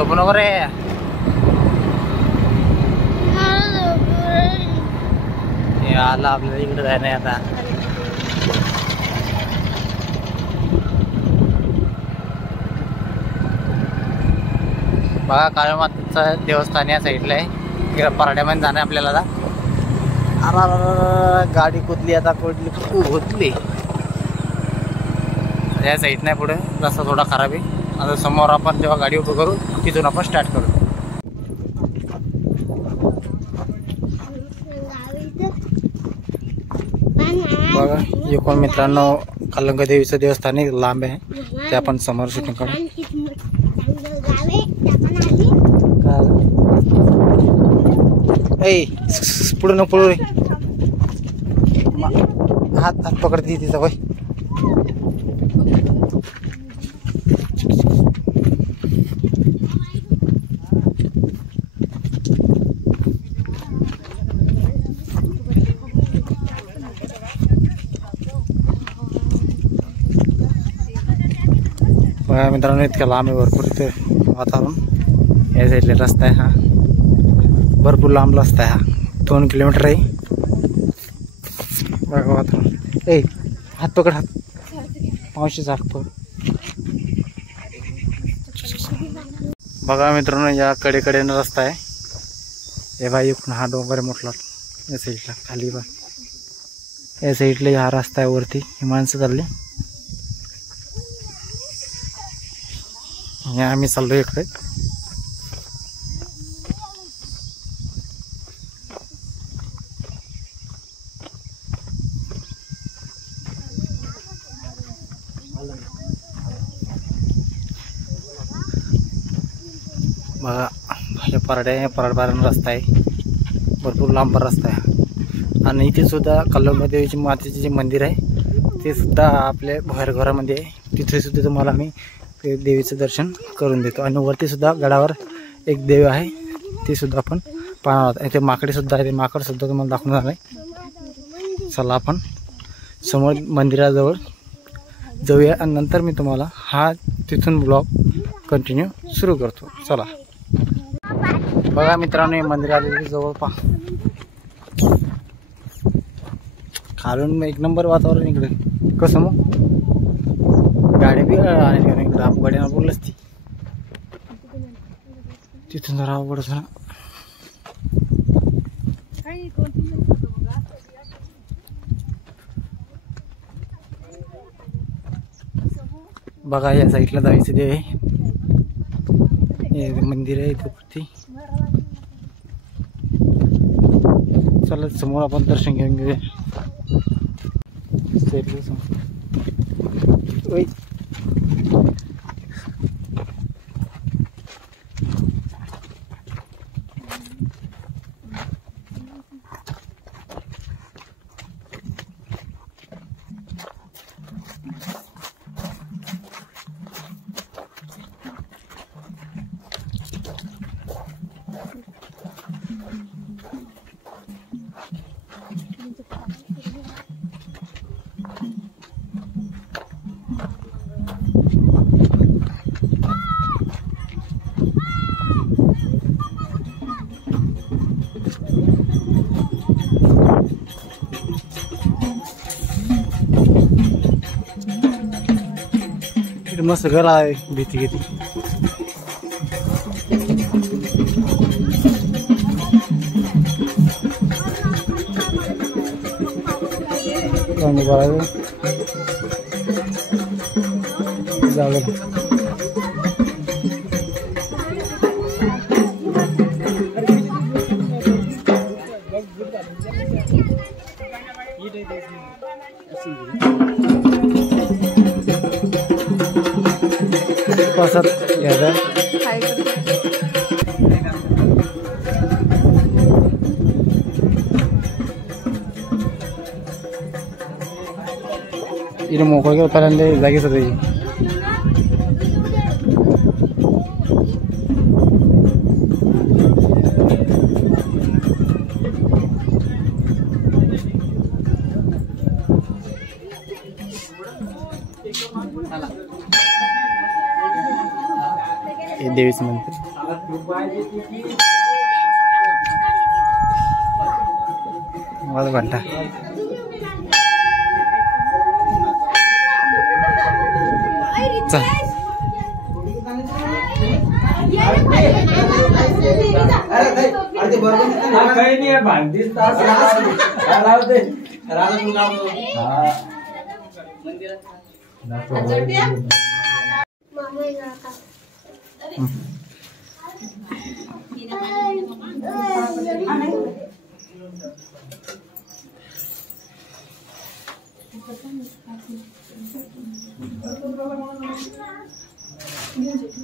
झोपू नको रे. हे आला आपल्याला इकडे जाय नाही आता. बघा काळमातेचं देवस्थान या साईडला आहे. इकडे पराठ्यामध्ये जाणं आपल्याला आता. अरे गाडी कुदली आता, कुदली या साईड नाही. पुढे रस्ता थोडा खराब आहे. आता समोर आपण जेव्हा गाडी उभं करू तिथून आपण स्टार्ट करू. बघा हे कोण मित्रांनो कलंग देवीचं देवस्थान आहे, लांब आहे. ते आपण समोर शूटिंग करू. ए पुढे न पुढे हात हात पकडते तिचा भाई. बघा मित्रांनो इतक्या लांब आहे भरपूर इथे वातावरण. या साईडला रस्ता आहे हा, भरपूर लांब रस्ता आहे हा, 2 किलोमीटर आहे. बघा वातावरण. ए हात पकड, हात मावशीचा हात पकड. बघा मित्रांनो या कडेकडेनं रस्ता आहे. हे बाई इकडून हा डोंगर मोठला या साईडला खाली. बा या साईडला हा रस्ता आहे, वरती ही माणसं चालली. आम्ही चाललो इकडे. बघा हे पराडपाऱ्यानं रस्ता आहे, भरपूर लांब रस्ता आहे. आणि इथे सुद्धा कलंग देवीची मातेचे जे मंदिर आहे ते सुद्धा आपल्या बाहेर घरामध्ये आहे. तिथे सुद्धा तुम्हाला आम्ही ते देवीचं दर्शन करून देतो. आणि वरती सुद्धा गडावर एक देव आहे, ते सुद्धा आपण पाहणार आहोत. इथे माकडे सुद्धा आहे, ते माकड सुद्धा तुम्हाला दाखवणार आहे. चला आपण समोर मंदिराजवळ जाऊया आणि नंतर मी तुम्हाला हा तिथून ब्लॉग कंटिन्यू सुरू करतो. चला. बघा मित्रांनो मंदिराच्या जवळ पहा, खालून एक नंबर वातावरण इकडे. कसं मग गाडी बी आणि इकडे आप गाडी बोललंच ती तिथून जरा अवघड झालं. बघा या साईडला जायचं ते मंदिर आहे इथे वरती. चला समोर आपण दर्शन घेऊन घेऊया. मस्त घर आहे, भीती घेते. pasat ya ada. Ini mau kau kira panen deh lagi satu ini. Dewi Semantik. घंटा चल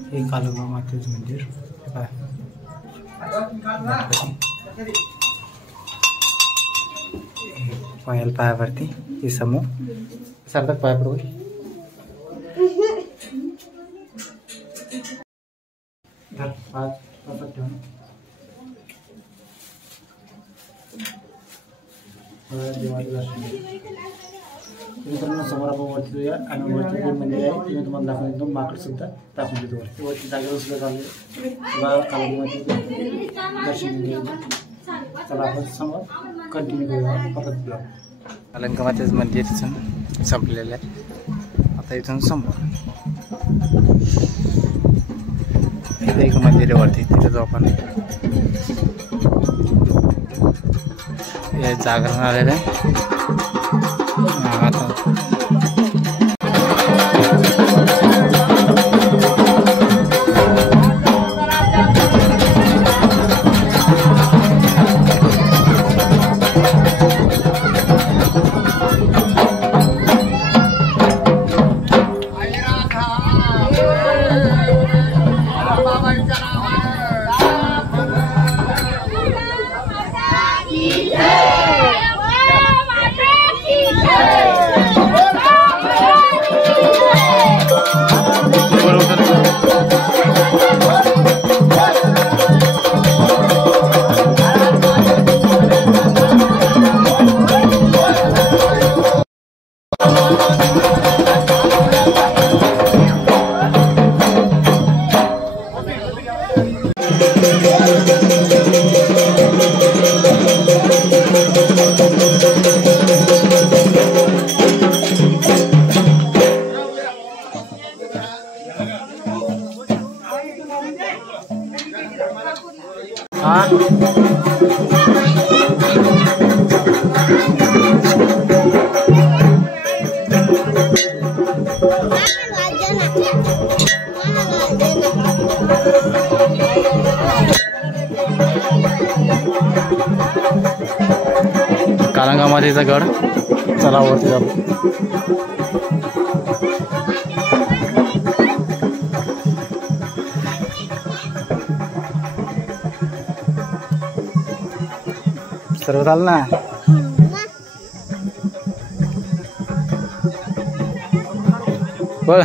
हे कालोबा मातेचं मंदिर पायाला पायावरती हे समूह सार्थक पाया पडू मित्रांनो समोर आपण वरती जाऊया आणि वरती जे मंदिर आहे ते मी तुम्हाला दाखवून देतो माकड सुद्धा दाखवून देतो वरती जागेवर सुद्धा चालू कालोबामध्ये दर्शन घेऊया चला आपण समोर कंटिन्यू करूया परत ब्लॉग अलंकामातेच मंदिर संपलेलं आहे आता इथून समोर इथे एक मंदिर आहे वरती तिथे जाऊ आपण जागरण आलेलं आहे आता कालंगामातेचा गड चला वरती जाऊ सर्व चाल ना बोल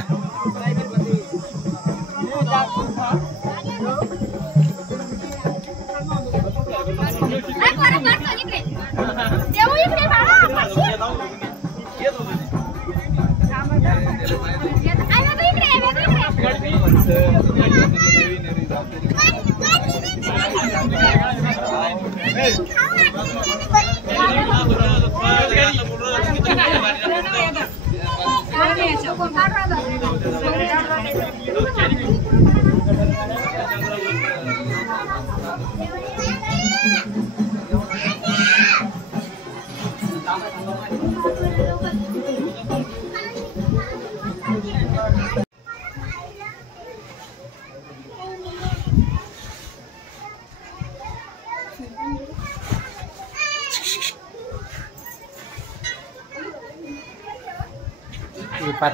पाच